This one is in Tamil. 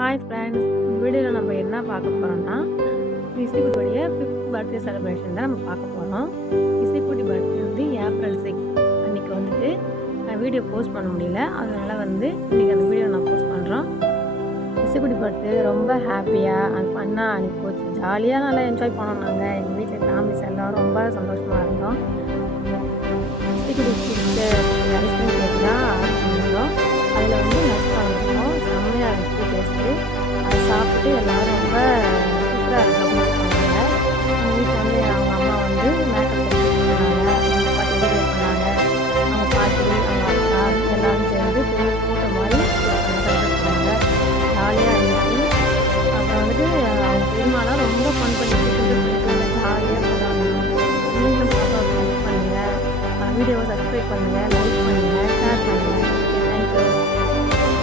Hi friends! இந்த வீடியோவில் நம்ம என்ன பார்க்க போகிறோம்னா, இசைக்குட்டியுடைய 5th பர்த்டே செலிப்ரேஷன் தான் நம்ம பார்க்க போகிறோம். இசைக்குட்டி பர்த்டே வந்து ஏப்ரல் 6 அன்றைக்கி வந்துட்டு வீடியோ போஸ்ட் பண்ண முடியல. அதனால் வந்து இன்றைக்கி அந்த வீடியோ நான் போஸ்ட் பண்ணுறோம். இசைக்குட்டி பர்த்டே ரொம்ப ஹாப்பியாக அண்ட் ஃபன்னாக அன்றைக்கி போச்சு. ஜாலியாக நல்லா என்ஜாய் பண்ணோம். நாங்கள் எங்கள் வீட்டில் ஃபேமிலிஸ் எல்லோரும் ரொம்ப சந்தோஷமாக இருந்தோம். இசைக்குட்டி பிடிச்ச ஐஸ்கிரீம் கேக் தான் ஆர்டர் பண்ணியிருந்தோம். அதில் வந்து